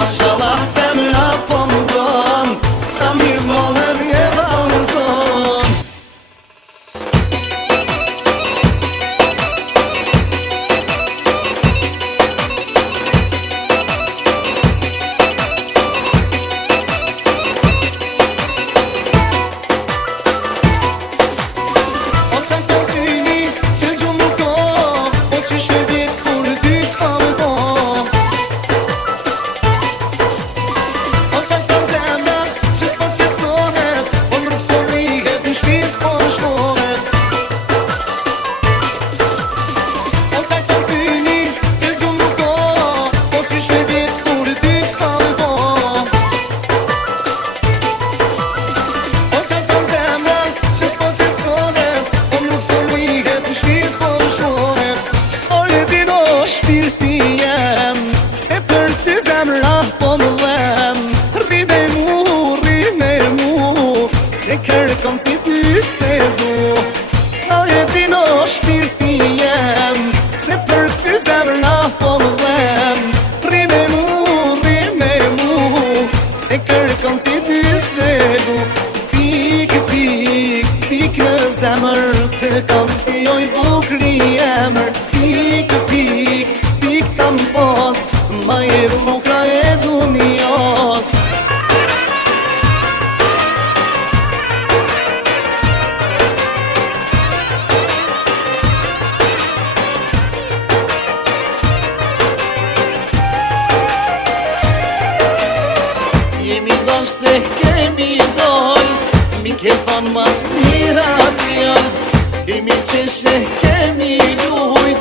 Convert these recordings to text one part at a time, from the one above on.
Mashallah zemra po m'don, sa mirë volën e vallëzon. O qa ka syni që gjumë nuk do, o qysh me vjetë kur dy t'ka më do. O qa ka zemra që s'po qëtësohet, o në rrugë s'po rrihet, në shpi s'po shkohet. O qa ka syni që gjumë nuk do, o qysh me vjetë kur dy t'ka më do. O qa ka zemra që s'po qëtësohet, në shpis po shohet. O e dino shpirti jem, se për ty zemra po më dhem. Rime mu, se kërkon si ty se du. O e dino shpirti jem, se për ty zemra po më dhem. Rime mu, se kërkon si ty se du. Pik në zemër të kam joj bukri emër. Pik kam post, ma e bukra e dunjos. Jemi dosht e kemi doj, mi ke thon ma të mirat janë. Kemi qeshe, kemi lujt,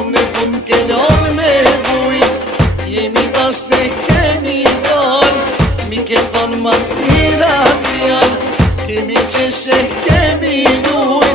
unë e pun ke lodh me vujt. Jemi dosht e kemi doj, mi ke thon ma të mirat janë. Kemi qeshe, kemi lujt,